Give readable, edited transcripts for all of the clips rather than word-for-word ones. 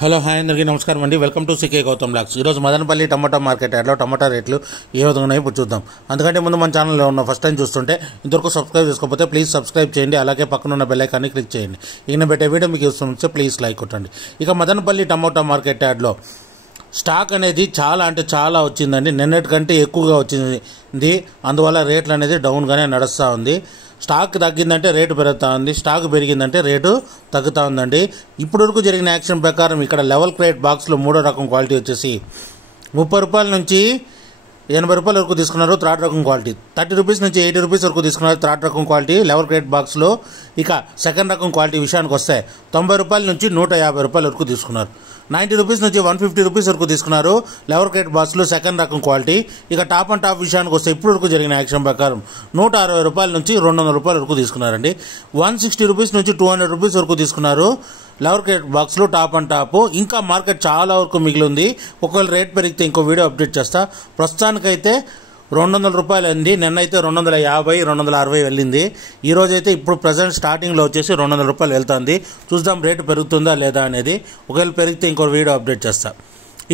Hello hi అందరికీ నమస్కారం అండి. Welcome to CK Gautam blogs. ఈరోజు మదనపల్లి టమాటా మార్కెట్ యార్డ్లో టమాటా రేట్లు ఏ విధంగా ఉన్నాయో ఇప్పుడు చూద్దాం. అందుకంటే ముందు మన ఛానల్లో ఉన్న ఫస్ట్ టైం చూస్తుంటే ఇంతవరకు సబ్స్క్రైబ్ చేసుకోకపోతే ప్లీజ్ సబ్స్క్రైబ్ చేయండి. అలాగే పక్కన ఉన్న బెల్ ఐకాన్ని క్లిక్ చేయండి. ఇక పెట్టే వీడియో మీకు ఇస్తుంటే ప్లీజ్ లైక్ కొట్టండి. ఇక మదనపల్లి టమాటా మార్కెట్ యార్డ్లో స్టాక్ అనేది చాలా వచ్చిందండి. నిన్నటి కంటే ఎక్కువగా వచ్చింది. అందువల్ల రేట్లు అనేది డౌన్గానే నడుస్తూ ఉంది. స్టాక్ తగ్గిందంటే రేటు పెరుగుతూ ఉంది, స్టాక్ పెరిగిందంటే రేటు తగ్గుతూ ఉందండి. ఇప్పటి వరకు జరిగిన యాక్షన్ ప్రకారం ఇక్కడ లెవెల్ క్రేట్ బాక్స్లో మూడో రకం క్వాలిటీ వచ్చేసి 30 రూపాయల నుంచి 80 రూపాయల వరకు తీసుకున్నారు. థర్డ్ రకం క్వాలిటీ 30 రూపీస్ నుంచి 80 రూపీస్ వరకు తీసుకున్నారు. థర్డ్ రకం క్వాలిటీ లెవెల్ క్రేట్ బాక్స్లో. ఇక సెకండ్ రకం క్వాలిటీ విషయానికి వస్తే 90 రూపాయల నుంచి 150 రూపాయల వరకు తీసుకున్నారు. 90 రూపీస్ నుంచి 150 రూపీస్ వరకు తీసుకున్నారు లెవెల్ క్రేట్ బాక్స్లో సెకండ్ రకం క్వాలిటీ. ఇక టాప్ అండ్ టాప్ విషయానికి వస్తే ఇప్పుడు వరకు జరిగిన యాక్షన్ ప్రకారం 160 రూపాయల నుంచి 200 రూపాయల వరకు తీసుకున్నారండి. 160 రూపీస్ నుంచి 200 రూపీస్ వరకు తీసుకున్నారు లెవెల్ క్రేట్ బాక్స్లో టాప్ అండ్ టాప్. ఇంకా మార్కెట్ చాలా వరకు మిగిలి ఉంది. ఒకవేళ రేట్ పెరిగితే ఇంకో వీడియో అప్డేట్ చేస్తా. ప్రస్తుతానికైతే 200 రూపాయలు అండి. నిన్నైతే 250, 260 వెళ్ళింది. ఈరోజైతే ఇప్పుడు ప్రజెంట్ స్టార్టింగ్లో వచ్చేసి 200 రూపాయలు వెళ్తుంది. చూద్దాం రేటు పెరుగుతుందా లేదా అనేది. ఒకవేళ పెరిగితే ఇంకో వీడియో అప్డేట్ చేస్తా.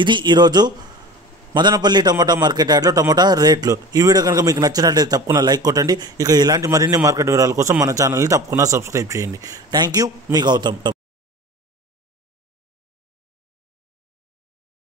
ఇది ఈరోజు మదనపల్లి టమాటా మార్కెట్ యార్డ్లో టమాటా రేట్లు. ఈ వీడియో కనుక మీకు నచ్చినట్లయితే తప్పకుండా లైక్ కొట్టండి. ఇక ఇలాంటి మరిన్ని మార్కెట్ వివరాల కోసం మన ఛానల్ని తప్పకుండా సబ్స్క్రైబ్ చేయండి. Thank you. మీ గౌతమ్.